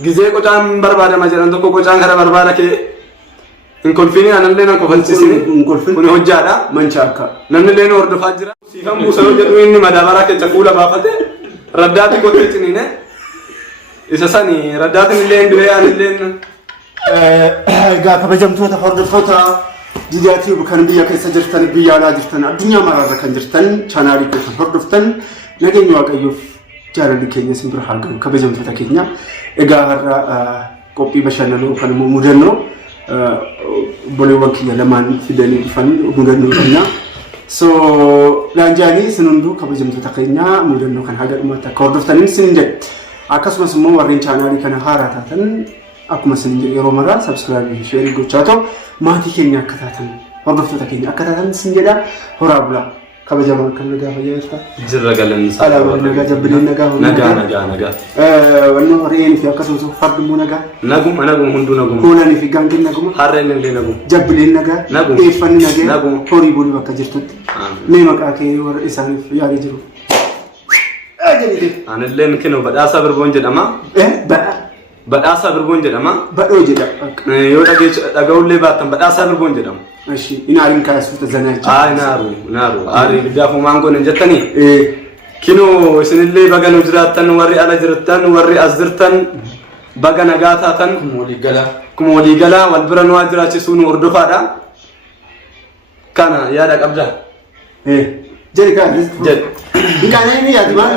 Gizee qocaan barbaadama jedhan tokko qocaan kana barbaada kee hin kolfini anallee nan kofalchisini kun hojjaadha manchaakka namni leen hordofaa jira siifan buusanoo jedhu inni madaabara keessa fuula baafate raddaati qottee ciniine isa sani raddaatiin illee du'ee anilleen egaa kabajamtoota hordoftoota Didiyaatiif kan biyya keessa jirtan biyya alaa jirtan addunyaa maraarra kan jirtan chaanaalii keessan hordoftan nageenya waaqayyoof jaalalli keenya isin bira haa gahu kabajamtoota keenya egaa har'a qophii bashannanoo kan immoo mudannoo boleewwan kiyya lamaan fidanii dhufan mudannoo keenya so laanjaanii isin hunduu kabajamtoota keenya mudannoo kan haga dhumaatti akka hordoftaniin isin jedhe akkasumas immoo warreen chaanaalii kana haaraa taatan akkuma isin yeroo maraa subscribe share gochaa ta'u maatii keenya akka taatan hordoftoota keenya akka taatan isin jedha horaa bulaa kabajamaa kan nagaa fayyaa jirta jirra galan salaama nagaa jabbileen nagaa wanno re'een fi akkasumas fardummoo nagaa naguma hunduu naguma hoolanii fi gaangeen naguma harreen illee naguma jabbileen nagaa eeffanni nagaa horii bulii bakka jirtutti mee maqaa kee warra isaaniif yaadee jiru anilleen kinoo badhaasa birboon jedhama badhaasa birboon jedhama badhoo jedha yoo dhaga'ullee baattan badhaasa birboon jedhama Ashi inaariin kaasuuta zanaacha naaru aari gaafu maangoon hin jettanii kinoo isinillee baga nu jiraattan warri ala jirtan warri as jirtan baga nagaa taatan kuma walii galaa wal bira nu jiraachisuu nu hordofaadha kana yaada qabda jedhi kan Ikaneen yaadi waan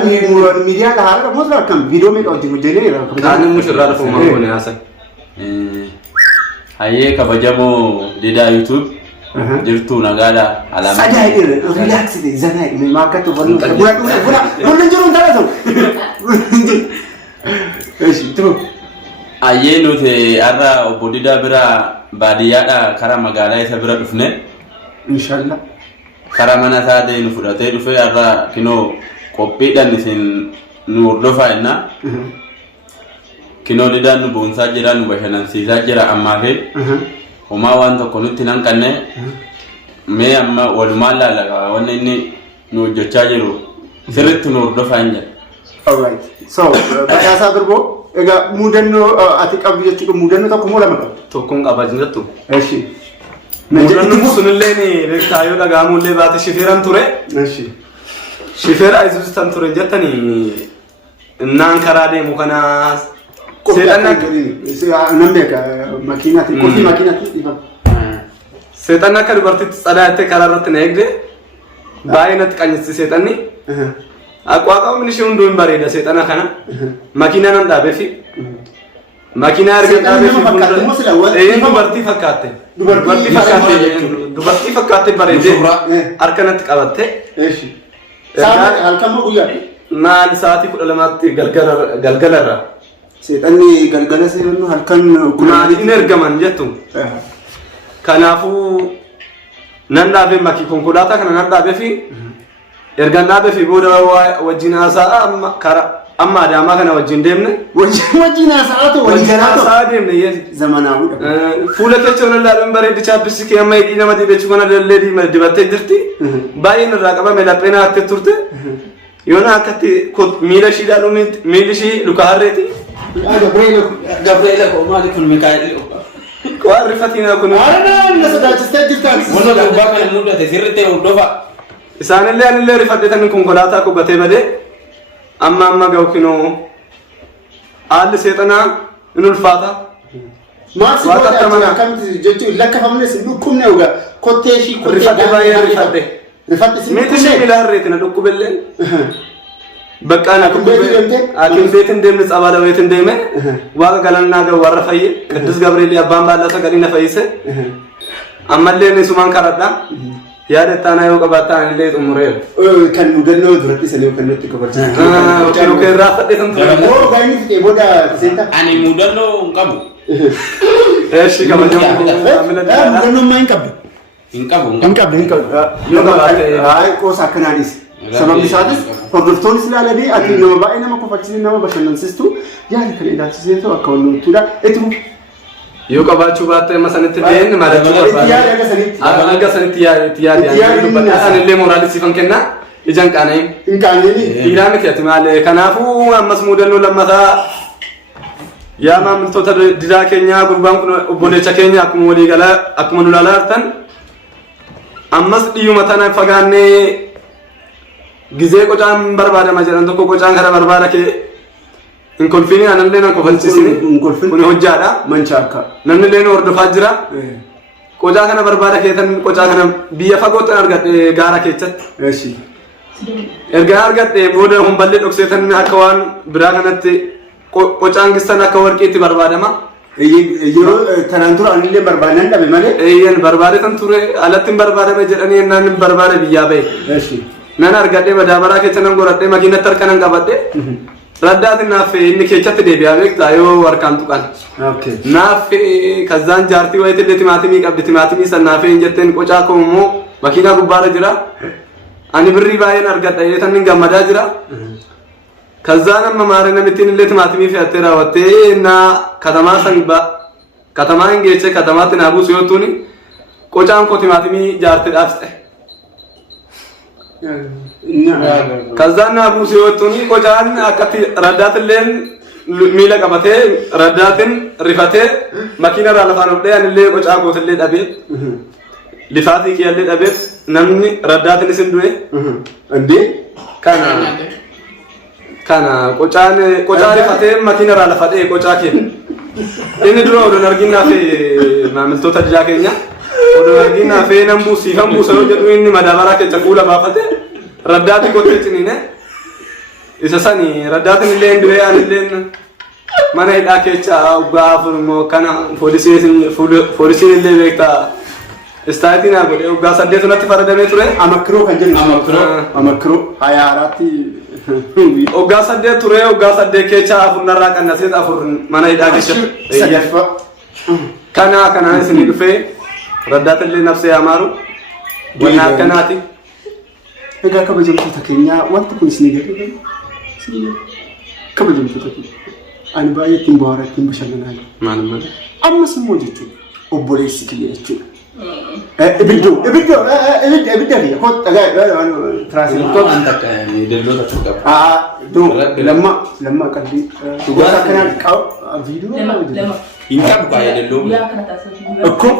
miidiyaa dhahaa dha moos rakkam viidiyoo meeqa wajjin hojjennee kaaniin mushirraa dhufu maangoon yaasan hayyee kabajamoo Didaa YouTube jirtu nagaadha alaama sadaa irra relaxite zanaa ilmi maakatu buna jiru taatu eeshi tu hayyee nuti har'a obbo Didaa bira baadiyyaadha karaa magaalaa isa bira dhufne inshallah karaa mana isaanii nu fudhatee dhufee har'a kinoo qophiidhaan isin nu hordofaa jenna kinoo Didaan nu boonsaa jira nu bashannansiisaa jira ammaa fi homaa waan tokko nutti nan qanne mee amma walumaan laalaqa wanni inni nu hojjechaa jiru sirriitti nu hordofaa hin jedha. Alright. So badhaasaa birboo egaa mudannoo ati qabdu jechuudha mudannoo tokko moo lama qabdu? Tokkoon qabaa jirtu. Eeshi. Mudannoo sunillee ni beektaayoo dhagaamullee baate shifeeran ture. Eeshi. Shifeera ayisuustan ture jettanii innaan karaa deemu kana seetan akka dubartiitti xadaattee karaa irratti na eegde baay'ee natti qanyisi seetanni aqwaaqa humni ishee hunduu hin bareeda seetana kana makiinaa nan dhaabee fi makiinaa erga dhaabee fi dubartii fakkaatte dubartii fakkaatte bareedee harka natti qabatte maal sa'aatii 12tti galgalarra seetanni galgala seetannu halkan maaliin ergaman jettu kanaafuu nan dhaabee makii konkolaataa kana nan dhaabee fi ergan dhaabee fi booda wajjin haasaa amma adaamaa kana wajjin deemne wajjin haasaa deemne zamanaawudha fuula keessa ona laaluun bareeddi chaappisi kee amma hidhii nama dibechuu kana dallee dibattee jirti baay'een irraa qabame lapheen haattee turte yoona akkatti miila ishii dhaaluun miilli ishii luka harreeti Gabriela ko maali kun Mikael ko arifatina kun na sodaachistee jirtaan wala gubbaa kana mudate sirriitti hordofa isaanillee anillee rifadheetan konkolaataa qubatee badee amma ga'u kinoo haalli seexanaa in ulfaata maasi godhaa akkamti jechuun lakkafamnes dhukkubne uga kottee ishii rifadhe baay'ee rifadhe miti ishee miila harreeti na dhukkubelleen bakka na dhukkubee atiin beetin deemne xabaala beetin deeme waaqa galannaa ga'u warra fayye Qiddus Gabriel abbaan baallata gadii na fayyise ammallee inni sumaan karadhaa yaada taanaa yoo qabaattaa anillee xumureera kan mudannoo duratti sanii kan nutti qabachiisa kan irraa fadheetan ture moo baay'inni fixee booda seenta ani mudannoo hin qabu eeshi kabajamu mudannoo maa hin qabdu hin qabu yoo qabaatte hayi qoosa akkanaanis sababni isaatis hordoftoonni ilaalanii ati nama baay'ee nama kofalchiisu nama bashannansiistu yaada kan ilaalchiseetu akka wantootudha itti yoo qabaachuu baatte amma sanitti deemne maalachuu barbaada akka sanitti yaade illee mooraalisiifan kenna ijaan qaana'in hin qaana'in dhiiraa miti ati maal kanaafuu ammas mudannoo lammataa yaa maamiltoota didaa keenyaa gurbaan kun obboleessa keenya akkuma walii galaa akkuma nu laalatan ammas dhiyyuma tana fagaannee gizee qocaan barbaadama jedhan tokko qocaan kana barbaada kee hin kolfiini anallee nan kofalchiisini kun hojjaadha mancha akka namni illee hordofaa jira qocaa kana barbaada keetan qocaa kana biyya fagootti argadhe gaara keessatti eeshi erga argadhe booda humballee dhokseetan akka waan biraa kanatti qocaan gistan akka warqiitti barbaadama yeroo tanaan tura anillee barbaadan dhabe malee eeyyan barbaade tan ture alatti barbaadame jedhanii ennaan barbaade biyyaa ba'e eeshi nan argadhe madaabaraa keessa nan godhadhe makiinatti harkanan qabadhe raddaatiin naaf inni keessatti deebi'aa beektaa yoo harkaan tuqan okay naaf kazzaan jaartii wayitillee timaatimii qabdi timaatimii san naaf hin jetteen qocaa koo immoo makiinaa gubbaarra jira ani birrii baay'een argadha yeetan hin gammadaa jira kazzaan amma maare namittiin illee timaatimii fe'attee raawwattee naa katamaa san katamaa hin geesse katamaatti naa buusu yoo tuuni qocaan koo timaatimii jaartiidhaaf ta'e kazzaan naa buusu yoo tuuni qocaan akkatti raddaatilleen miila qabatee raddaatiin rifatee makiina irraa lafaan hodhee anillee qocaa kootillee dhabee lifaatii kiyyallee dhabee namni raddaatiin isin du'e andee kana qocaan rifatee makiina irraa lafadhee qocaa kee inni dura odoon arginaa fi maamiltoota didaa keenya odoon arginaa fi nan buusiifan buusa yoo jedhu inni madaabaraa keessa fuula baafate raddaati kottee ciniine isa sani raddaatiin illee hin du'e anillee mana hidhaa keessa waggaa afur immoo kana poolisiin illee beektaa istaayitii naa godhe waggaa 8 natti faradamee ture amakkiroo kan jennu amakkiroo 24tti waggaa 8 ture waggaa 8 keessa afur narraa qannasee afur mana hidhaa keessa sadaffaa kana isinii dhufee raddaatillee nafsee amaaru wanna akkanaati egaa kabajamtoota keenyaa wanti kun isinii galee kabajamtoota keenya ani baay'ee ittiin bohaara ittiin bashannanaa maalum malee ammas immoo jechuudha obboleessi kiyya jechuudha ibidda kiyya koo dhagaa tiraasiniin Anta kan delloo takka qaba. lamma qalbii dhugaa akkanaa viidiyoo Hin qabu baay'ee delloo. Akkoo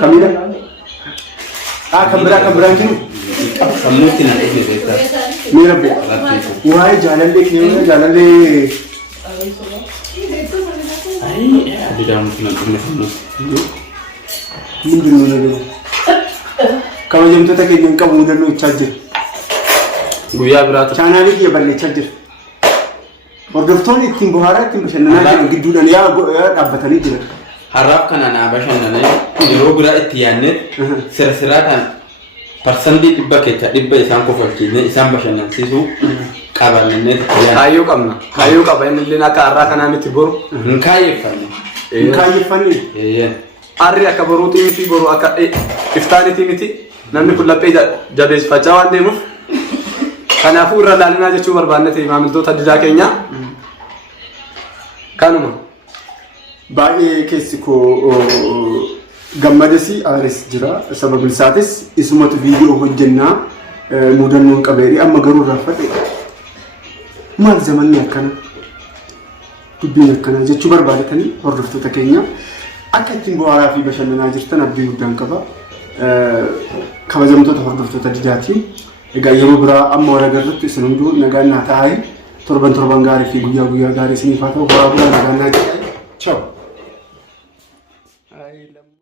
Kamila. kan biraan jiru Sammuutti na dhufne beektaa. mee rabbi waa'ee jaalallee kiyya jaalallee Bidaamutti na dhufne sammuutti. mindinuu nagaya kabajamtoota keenya hin qabu mudannoo jechaa jira guyyaa biraatu chaanaalii kiyya balleechaa jira hordoftoonni ittiin bohaaraa ittiin bashannanaa jiran gidduudhaan yaa dhaabbatanii jiran Harraaf kana naa bashannanee yeroo biraa itti yaadne sirsiraa kan parsantii 100 keessa 100 isaan kofalchiisne isaan bashannansiisuu qabannee kaayyoo qabna kaayyoo qaba inni illee akka harraa kanaa miti boru hin kaayeffanne. hin kaayeffanne arri akka boruutii miti boru akka iftaanitii miti namni kun laphee jabeeffachaa waan deemuuf kanaafuu irra laalinaa jechuu barbaanne ta'e maamiltoota didaa keenya kanuma baay'ee keessi koo gammadasi aares jira sababni isaatis isumatu viidiyoo hojjennaa mudannoon qabeeri amma garuu raffate maal zamanni akkana dubbiin akkana jechuu barbaadatanii hordoftoota keenya akka ittiin bohaaraa fi bashannanaa jirtan abdii guddaan qaba kabajamtoota hordoftoota didaatiin egaa yeroo biraa amma wal agarratti isin hunduu nagaan naa ta'aa torban gaarii fi guyyaa gaarii isiniif haa ta'u horaa bulaa nagaan naa jedhaa ciao